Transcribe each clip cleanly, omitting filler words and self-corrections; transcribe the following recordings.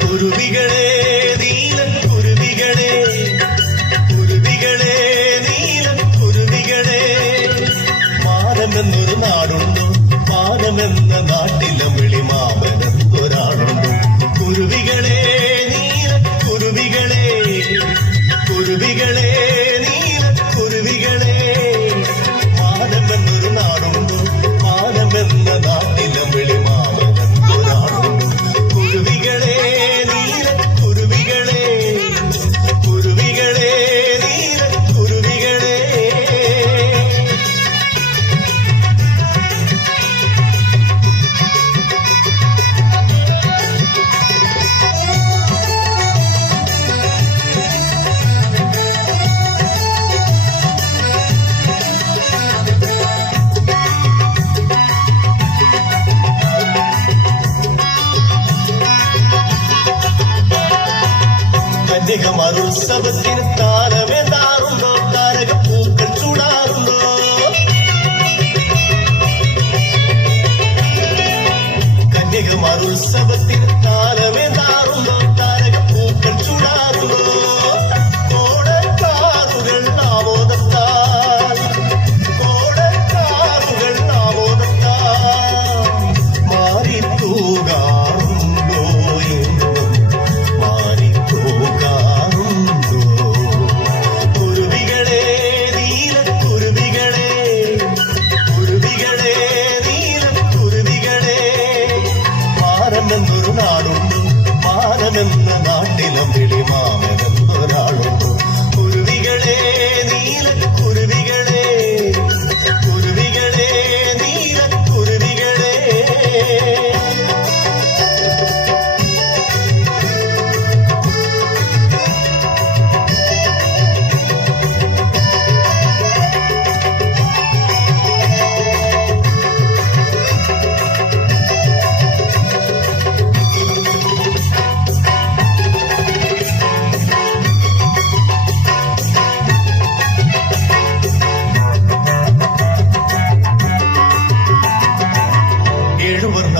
കുരുവികളെ നീലക്കുരുവികളെ, കുരുവികളെ നീലക്കുരുവികളെ, മാനമെന്നൊരു നാടുണ്ടോ? മാനമെന്ന നാട്ടിലമിളി മാമനെന്നൊരാളുണ്ടോ? കുരുവികളെ നീലക്കുരുവികളെ, കുരുവികളെ നീലക്കുരുവികളെ, മാനമെന്നൊരു നാടുണ്ടോ? മാനമെന്ന നാട്ടിലമിളി മാമനെന്നൊരാളുണ്ടോ? കുരുവികളെ കന്യകമാരുത്സവത്തിന് താരമെന്താറുണ്ടോ? താരകപ്പൂക്കൾ ചൂടാറുണ്ടോ? കന്യകമാരുത്സവത്തിന് താരമെന്താറുണ്ടോ? താരകപ്പൂക്കൾ ചൂടാറുണ്ടോ? കോടക്കാറുകൾ ആമോദത്താൽ, കോടക്കാറുകൾ ആമോദത്താൽ മാറിത്തൂകാറുണ്ടോ? മാനമെന്നൊരു നാടുണ്ടോ? മാനമെന്ന നാട്ടിലമിളി മാമനെന്നൊരാളുണ്ടോ? കുരുവികളെ നീലക്കുരുവികളെ, കുരുവികളെ നീലക്കുരുവികളെ.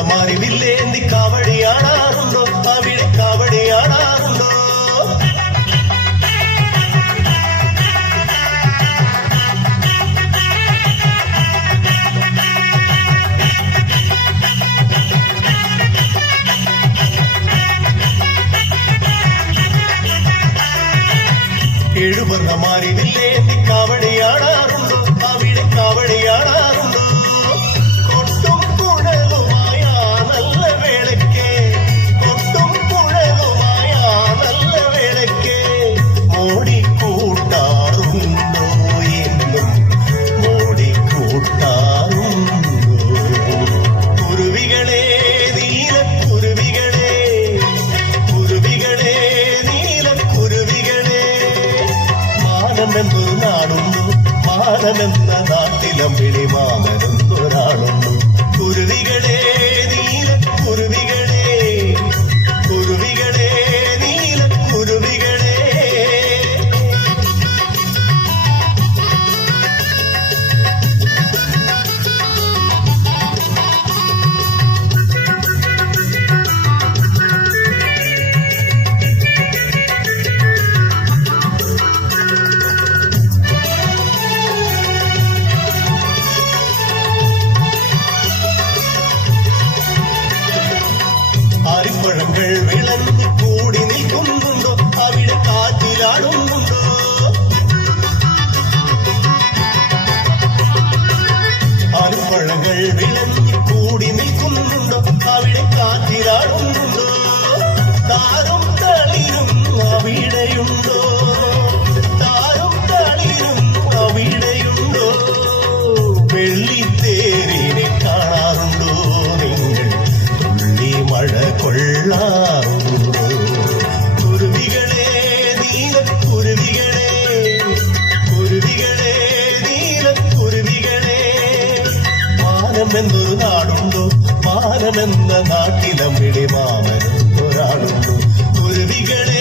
മാറിവില്ലേന്തി കാവടിയാടാറുണ്ടോ? അവിടെ കാവടിയാടാറുണ്ടോ? എഴുവർണ്ണ മാറിവില്ലേന്തി കാവടിയാടാറുണ്ടോ? അവിടെ കാവടിയാടാറുണ്ടോ? മാനമെന്നൊരു നാടുണ്ടോ? മാനമെന്ന നാട്ടിലമിളി മാമനെന്നൊരാളുണ്ടോ? കുരുവികളെ നീലക്കുരുവികളെ, കുരുവികളെ നീലക്കുരുവികളെ. മാനമെന്നൊരു നാടുണ്ടോ മാനമെന്ന നാട്ടിലമ്പിളി മാമനെന്നൊരാളുണ്ടോ കുരുവികളെ